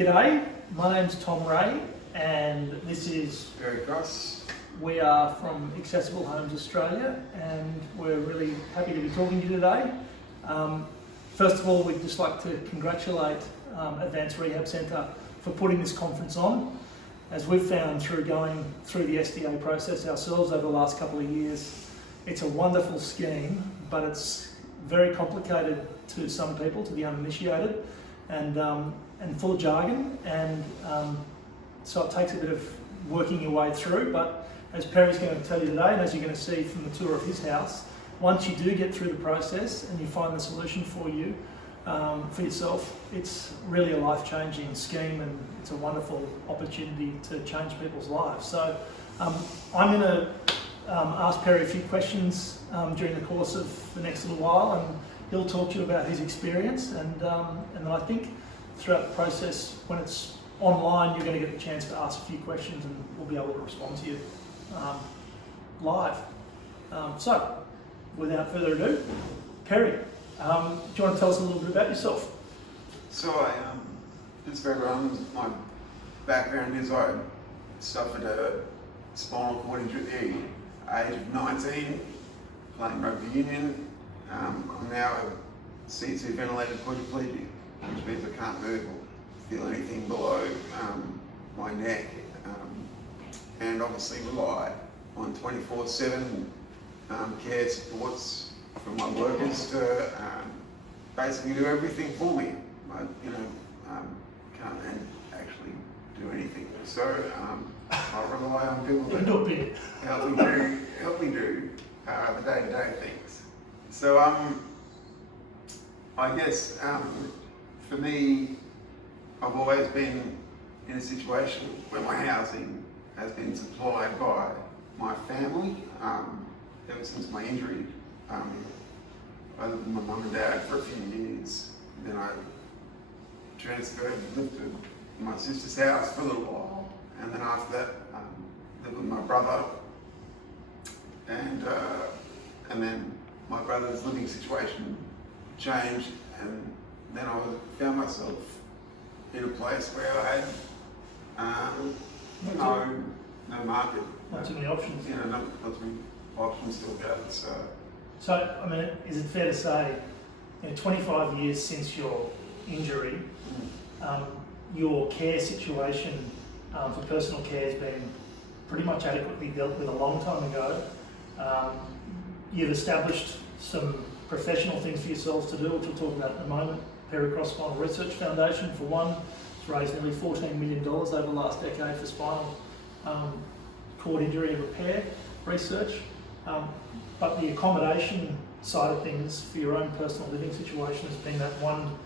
G'day, my name's Tom Ray and this is Very cross. We are from Accessible Homes Australia and we're really happy to be talking to you today. First of all, we'd just like to congratulate Advanced Rehab Centre for putting this conference on. As we've found through going through the SDA process ourselves over the last couple of years, it's a wonderful scheme, but it's very complicated to some people, to the uninitiated, and full of jargon, and so it takes a bit of working your way through. But as Perry's going to tell you today, and as you're going to see from the tour of his house, once you do get through the process and you find the solution for you, for yourself, it's really a life-changing scheme and it's a wonderful opportunity to change people's lives. So I'm going to ask Perry a few questions during the course of the next little while, and he'll talk to you about his experience, and then I think throughout the process, when it's online, you're going to get the chance to ask a few questions and we'll be able to respond to you live. So, without further ado, Perry, do you want to tell us a little bit about yourself? So just for everyone, my background is I suffered a spinal cord injury at the age of 19, playing rugby union. I'm now a C2 ventilated quadriplegic, which means I can't move or feel anything below my neck, and obviously rely on 24/7 care supports from my workers to basically do everything for me. I can't actually do anything, so I rely on people to help me do the day-to-day things. So I guess for me, I've always been in a situation where my housing has been supplied by my family ever since my injury. I lived with my mum and dad for a few years, then I transferred and lived at my sister's house for a little while, and then after that lived with my brother, and then my brother's living situation changed, and then I found myself in a place where I had no market. Not too many options. Not too many options to look at. So, I mean, is it fair to say, 25 years since your injury, your care situation for personal care has been pretty much adequately dealt with a long time ago. You've established some professional things for yourselves to do, which we'll talk about in a moment. Perry Cross Spinal Research Foundation, for one, has raised nearly $14 million over the last decade for spinal cord injury and repair research. But the accommodation side of things for your own personal living situation has been that one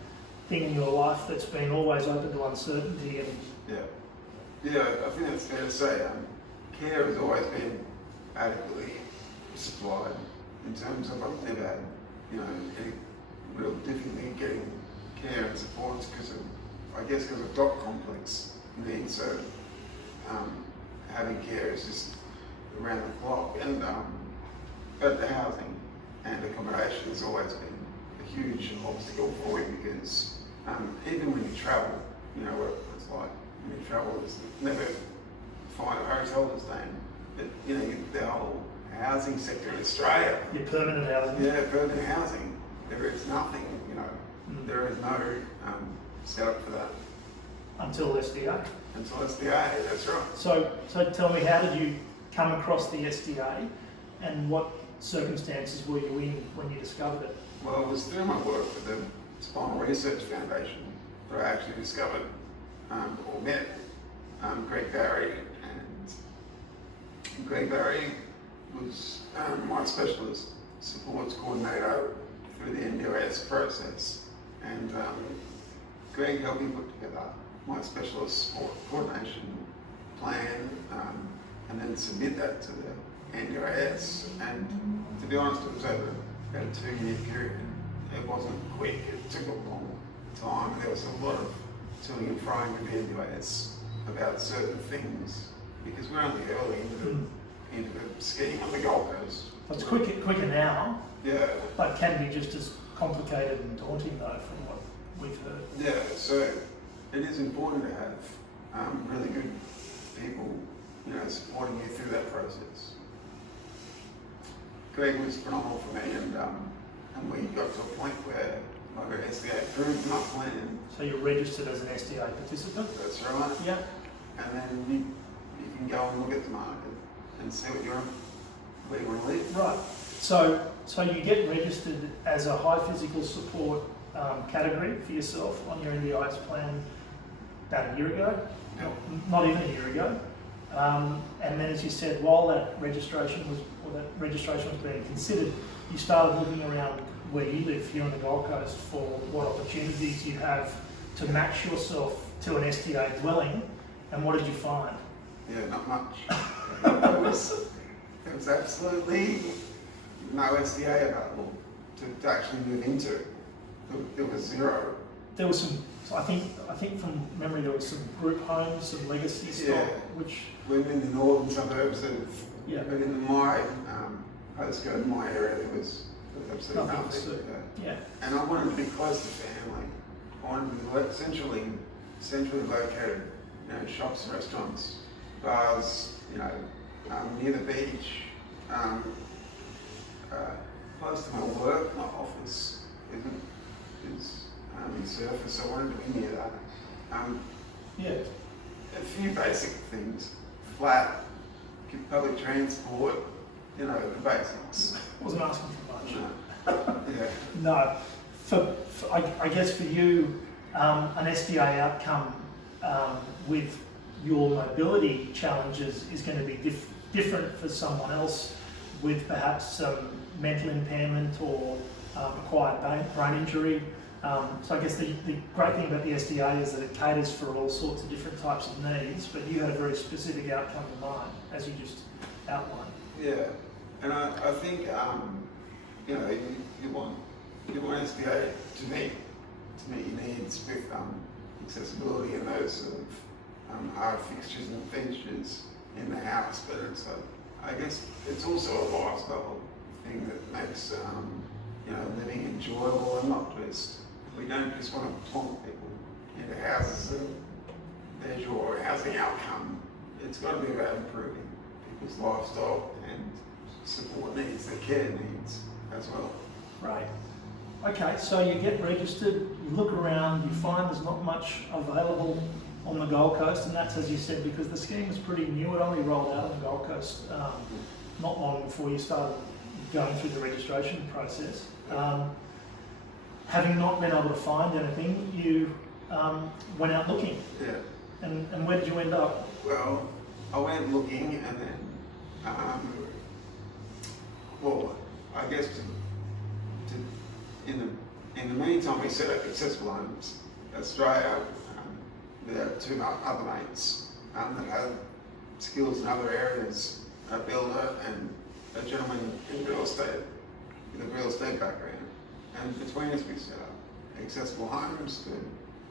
thing in your life that's been always open to uncertainty. And yeah, I think that's fair to say. Care has always been adequately supplied in terms of I've never had any real difficulty in getting care and supports because of dot complex needs. So having care is just around the clock, and but the housing and accommodation has always been a huge obstacle for me because even when you travel, what it's like when you travel is never find a hotel to stay in. But the whole housing sector in Australia. Your permanent housing. Yeah, permanent housing. There is nothing, there is no setup for that. Until SDA. Until SDA, that's right. So tell me, how did you come across the SDA and what circumstances were you in when you discovered it? Well, it was through my work with the Spinal Research Foundation that I actually discovered or met Greg Barry, and Greg Barry was my specialist supports coordinator through the NDIS process, and Greg helped me put together my specialist support coordination plan and then submit that to the NDIS. And to be honest, it was over about a 2-year period. It wasn't quick, it took a long time. There was a lot of toing and froing with the NDIS about certain things because we're only early into the scheme on the Gold Coast. It's quicker now, Yeah. but can be just as complicated and daunting though from what we've heard. Yeah, so it is important to have really good people, supporting you through that process. Greg was phenomenal for me, and we got to a point where I got SDA approved my plan. So you're registered as an SDA participant? That's right. Yeah. And then you can go and look at the market and see where you want to live. Right. So you get registered as a high physical support category for yourself on your NDIS plan about a year ago, not even a year ago. And then, as you said, while that registration was being considered, you started looking around where you live here on the Gold Coast for what opportunities you have to match yourself to an SDA dwelling. And what did you find? Yeah, not much. There was absolutely no SDA available to actually move into. There was zero. There was some. I think from memory there was some group homes, some legacy stock, which we're in the northern suburbs of. Yeah. But in my postcode, in my area, there was absolutely nothing. Yeah. And I wanted to be close to family. I wanted to be centrally located. Shops, restaurants, bars. Near the beach. Close to my work, my office is in Surface. I wanted to be near that. A few basic things: flat, public transport. The basics. Wasn't asking for much. No. Yeah. No. I guess for you, an SDA outcome with your mobility challenges is going to be different for someone else with perhaps some mental impairment or acquired brain injury. So I guess the great thing about the SDA is that it caters for all sorts of different types of needs, but you had a very specific outcome in mind, as you just outlined. Yeah, and I think you want SDA to meet your needs with accessibility and those sort of hard fixtures and fixtures in the house, but I guess it's also a lifestyle thing that makes living enjoyable, and not just, we don't just want to plonk people into houses and there's your housing outcome. It's got to be about improving people's lifestyle and support needs, their care needs as well. Right. Okay, so you get registered, you look around, you find there's not much available on the Gold Coast, and that's, as you said, because the scheme was pretty new. It only rolled out on the Gold Coast not long before you started going through the registration process. Having not been able to find anything, you went out looking. Yeah. And where did you end up? Well, I went looking, and then, I guess in the meantime, we set up Accessible Homes Australia. There are two other mates that had skills in other areas, a builder and a gentleman in real estate with a real estate background. And between us, we set up Accessible Homes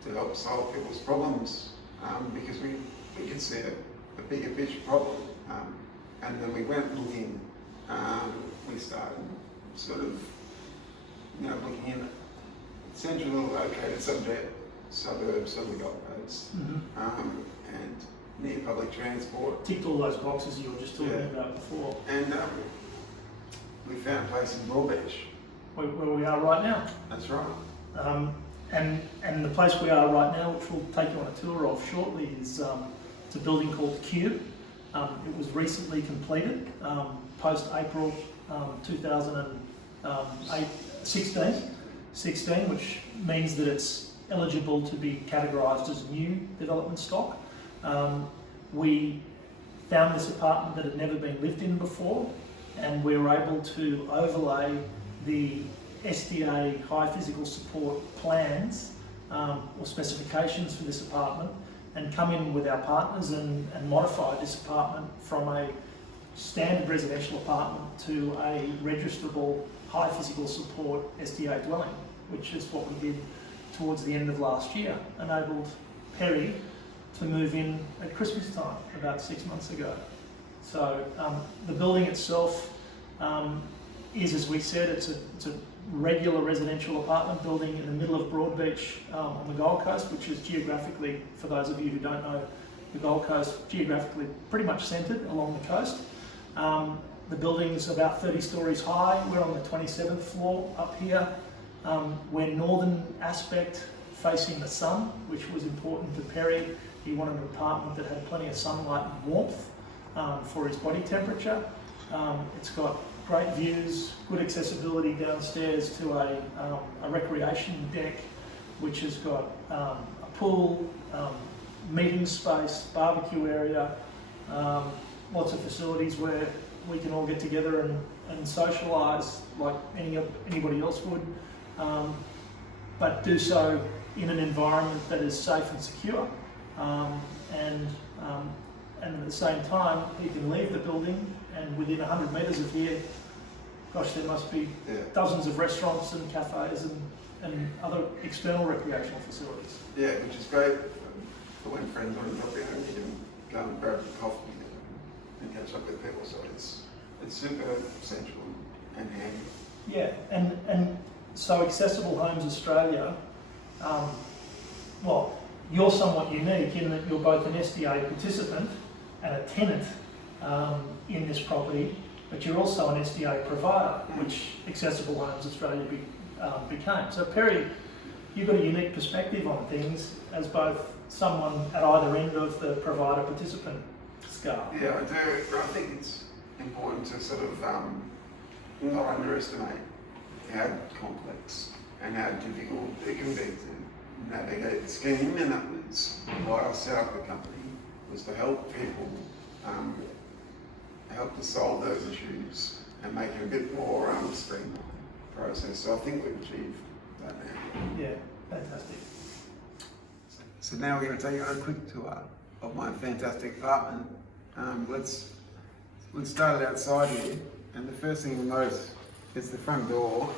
to help solve people's problems because we could see a bigger picture problem. And then we went looking, we started sort of looking in centrally located suburbs of the Gold Coast, and near public transport. Ticked all those boxes you were just talking about before. And we found a place in Broadbeach. Where we are right now. That's right. And the place we are right now, which we'll take you on a tour of shortly, is it's a building called Cube. It was recently completed, post-April 2016, which means that it's eligible to be categorised as new development stock. We found this apartment that had never been lived in before, and we were able to overlay the SDA high physical support plans or specifications for this apartment and come in with our partners and modify this apartment from a standard residential apartment to a registrable high physical support SDA dwelling, which is what we did towards the end of last year, enabled Perry to move in at Christmas time about 6 months ago. So the building itself is, as we said, it's a regular residential apartment building in the middle of Broadbeach on the Gold Coast, which is geographically, for those of you who don't know the Gold Coast, geographically pretty much centred along the coast. The building's about 30 stories high. We're on the 27th floor up here. We're northern aspect facing the sun, which was important to Perry. He wanted an apartment that had plenty of sunlight and warmth for his body temperature. It's got great views, good accessibility downstairs to a recreation deck, which has got a pool, meeting space, barbecue area, lots of facilities where we can all get together and socialise like anybody else would, but do so in an environment that is safe and secure. And at the same time, you can leave the building and within 100 metres of here, gosh, there must be dozens of restaurants and cafes and other external recreational facilities. Yeah, which is great for when friends want to drop in and you can go and grab a coffee and catch up with people. So it's super central and handy. Yeah, and so Accessible Homes Australia, well, you're somewhat unique in that you're both an SDA participant and a tenant in this property, but you're also an SDA provider, which Accessible Homes Australia became. So Perry, you've got a unique perspective on things as both someone at either end of the provider-participant scale. Yeah, I do. I think it's important to sort of not underestimate how complex and how difficult it can be to navigate the scheme, and that was why I set up the company, was to help people, help to solve those issues and make it a bit more streamlined process. So I think we've achieved that now. Yeah, fantastic. So now we're going to take you on a quick tour of my fantastic apartment. We started outside here, and the first thing you'll notice is the front door.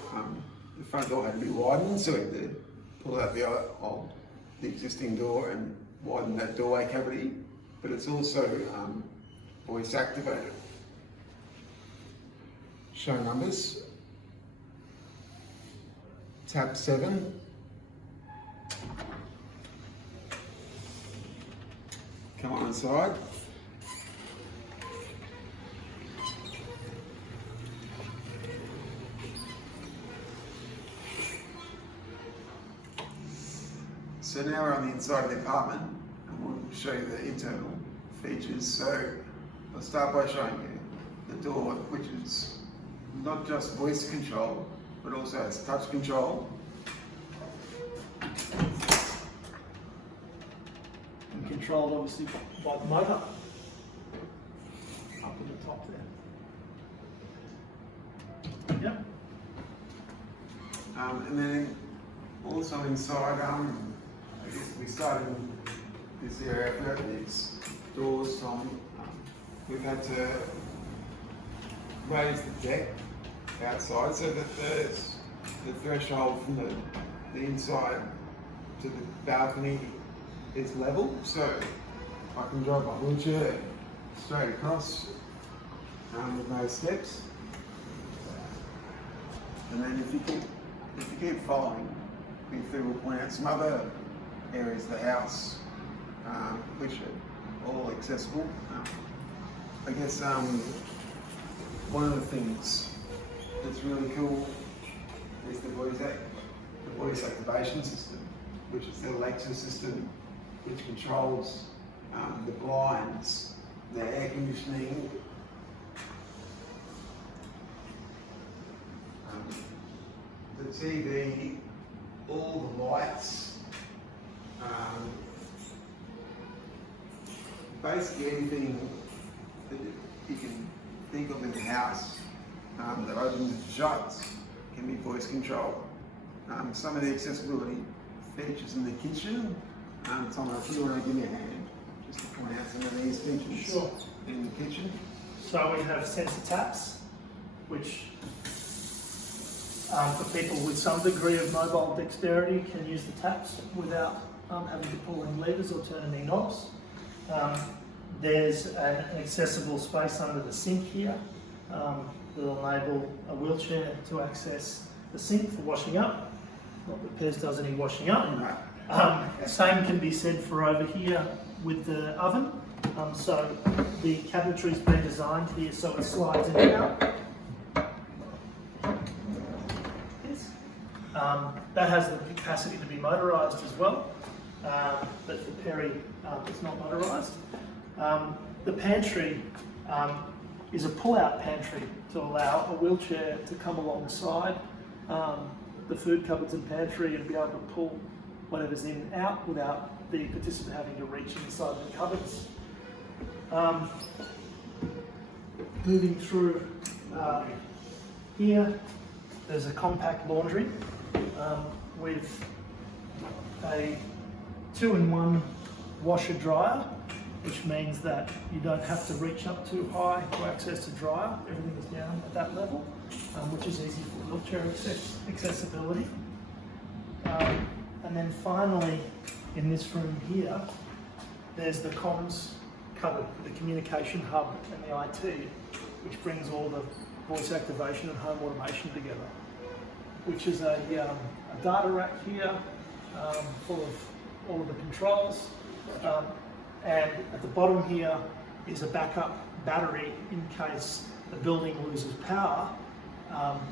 The front door had to be widened, so we had to pull out the existing door and widen that doorway cavity, but it's also voice activated. Show numbers. Tap 7. Come on inside. So now we're on the inside of the apartment and we'll show you the internal features. So I'll start by showing you the door, which is not just voice control, but also has touch control. And controlled obviously by the motor up in the top there. Yeah. And then also inside, I guess we started in this area where these doors from, we've had to raise the deck outside so that the threshold from the inside to the balcony is level, so I can drive my wheelchair straight across with no steps. And then if you keep following, we'll point out some other areas of the house which are all accessible. I guess one of the things that's really cool is the voice activation system, which is the Alexa system, which controls the blinds, the air conditioning, the TV, all the lights, basically anything that you can think of in the house that opens and shuts can be voice controlled. Some of the accessibility features in the kitchen, Tom, if you want to give me a hand just to point out some of these features. Sure. In the kitchen. So we have sensor taps, which for people with some degree of mobile dexterity can use the taps without having to pull any levers or turn any knobs. There's an accessible space under the sink here that'll enable a wheelchair to access the sink for washing up. Not that Pez does any washing up. Right. Same can be said for over here with the oven. So the cabinetry's been designed here so it slides in and out. That has the capacity to be motorised as well, but for Perry it's not motorised. The pantry is a pull-out pantry to allow a wheelchair to come alongside the food cupboards and pantry and be able to pull whatever's in and out without the participant having to reach inside the cupboards. Moving through here, there's a compact laundry with a 2-in-1 washer dryer, which means that you don't have to reach up too high to access the dryer. Everything is down at that level, which is easy for wheelchair accessibility. And then finally, in this room here, there's the comms cupboard, the communication hub and the IT, which brings all the voice activation and home automation together, which is a data rack here full of all of the controls. And at the bottom here is a backup battery in case the building loses power.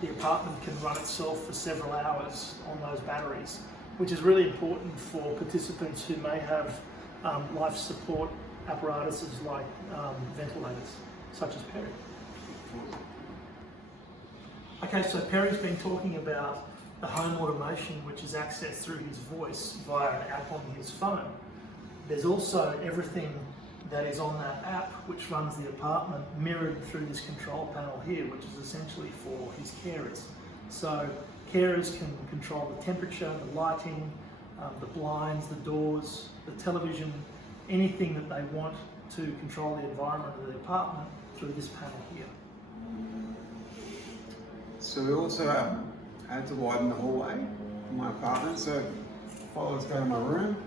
The apartment can run itself for several hours on those batteries, which is really important for participants who may have life support apparatuses like ventilators, such as Perry. Okay, so Perry's been talking about the home automation, which is accessed through his voice via an app on his phone. There's also everything that is on that app, which runs the apartment, mirrored through this control panel here, which is essentially for his carers. So carers can control the temperature, the lighting, the blinds, the doors, the television, anything that they want to control the environment of the apartment through this panel here. So we also had to widen the hallway in my apartment, so follow us down to my room.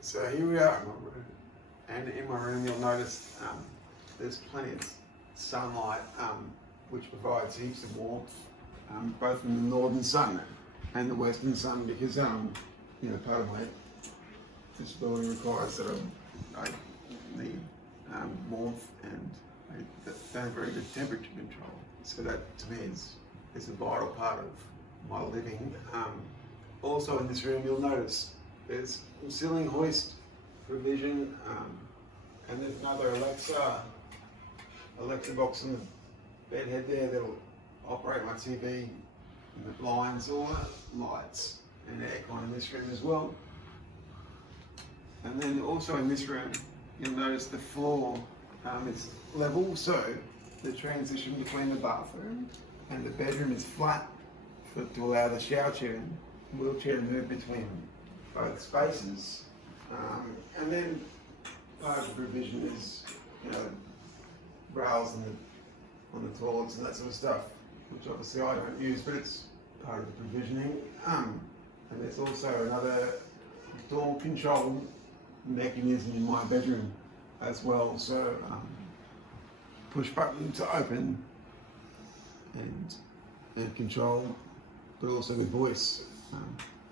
So here we are in my room, and in my room you'll notice there's plenty of sunlight, which provides heaps of warmth, both from the northern sun and the western sun, because part of my disability requires that I need warmth, and I don't have very good temperature control. So that to me is a vital part of my living. Also in this room you'll notice there's ceiling hoist provision, and there's another Alexa box on the bed head there that'll operate my TV and the blinds, all the lights and aircon in this room as well. And then also in this room you'll notice the floor is level, so the transition between the bathroom and the bedroom is flat to allow the shower chair and wheelchair to move between both spaces. And then part of the provision is, rails on the toilets and that sort of stuff, which obviously I don't use, but it's part of the provisioning. And there's also another door control mechanism in my bedroom as well, so push button to open and control, but also with voice.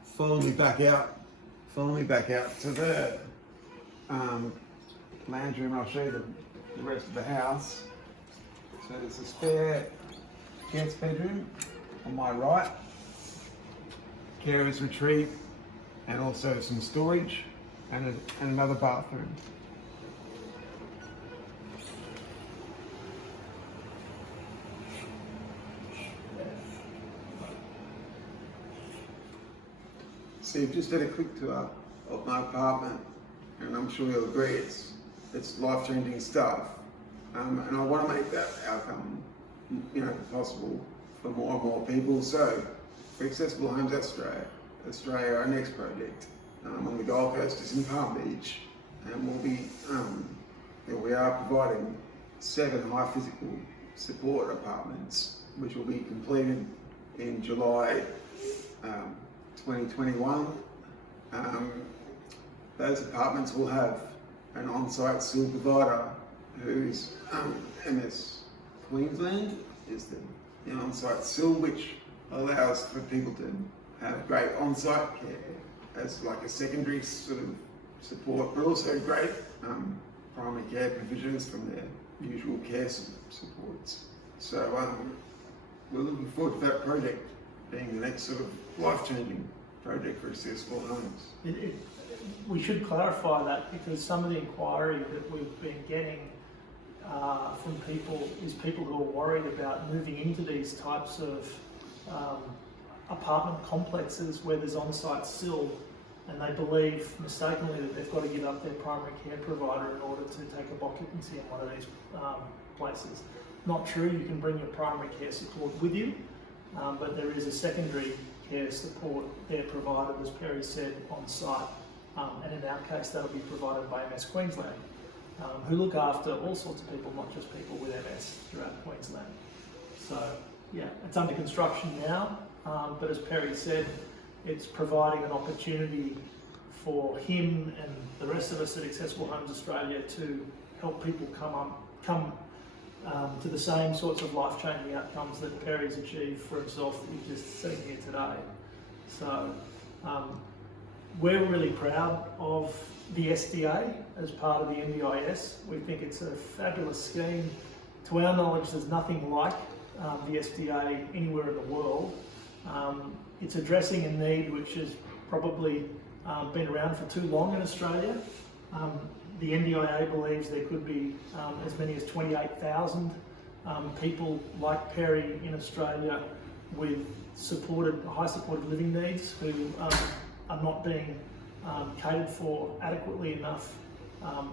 Follow me back out to the lounge room. I'll show you the rest of the house. So there's a spare guest bedroom on my right, carer's retreat, and also some storage and another bathroom. So you've just had a quick tour of my apartment, and I'm sure you'll agree it's life-changing stuff. And I want to make that outcome, possible for more and more people. So for Accessible Homes Australia, our next project on the Gold Coast is in Palm Beach, and we are providing 7 high physical support apartments, which will be completed in July 2021, those apartments will have an on-site sill provider who's MS Queensland is the on-site sill, which allows for people to have great on-site care as like a secondary sort of support, but also great primary care provisions from their usual care supports. So we're looking forward to that project being the next sort of life-changing project for accessible homes. We should clarify that, because some of the inquiry that we've been getting from people is people who are worried about moving into these types of apartment complexes where there's on-site sill, and they believe mistakenly that they've got to give up their primary care provider in order to take up occupancy in one of these places. Not true. You can bring your primary care support with you, but there is a secondary care support there provided, as Perry said, on site, and in our case that'll be provided by MS Queensland, who look after all sorts of people, not just people with MS throughout Queensland. So yeah, it's under construction now, but as Perry said, it's providing an opportunity for him and the rest of us at Accessible Homes Australia to help people come to the same sorts of life-changing outcomes that Perry's achieved for himself that you've just seen here today. So we're really proud of the SDA as part of the NDIS. We think it's a fabulous scheme. To our knowledge, there's nothing like the SDA anywhere in the world. It's addressing a need which has probably been around for too long in Australia. The NDIA believes there could be as many as 28,000 people like Perry in Australia with high supported living needs who are not being catered for adequately enough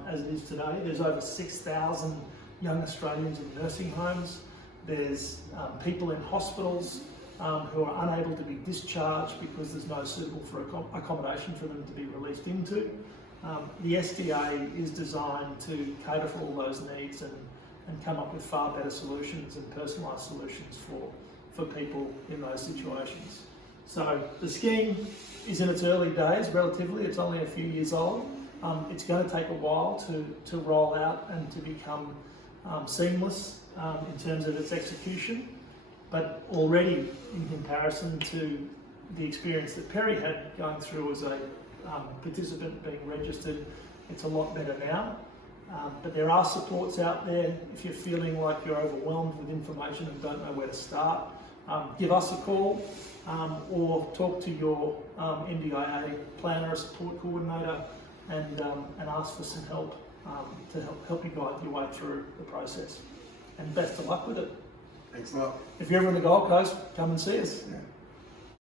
as it is today. There's over 6,000 young Australians in nursing homes. There's people in hospitals who are unable to be discharged because there's no suitable accommodation for them to be released into. The SDA is designed to cater for all those needs and come up with far better solutions and personalised solutions for people in those situations. So the scheme is in its early days, relatively. It's only a few years old. It's going to take a while to roll out and to become seamless in terms of its execution. But already, in comparison to the experience that Perry had going through as a participant being registered, it's a lot better now. But there are supports out there. If you're feeling like you're overwhelmed with information and don't know where to start, give us a call or talk to your NDIA planner or support coordinator and ask for some help to help you guide your way through the process. And best of luck with it. Thanks a lot. If you're ever on the Gold Coast, come and see us. Yeah.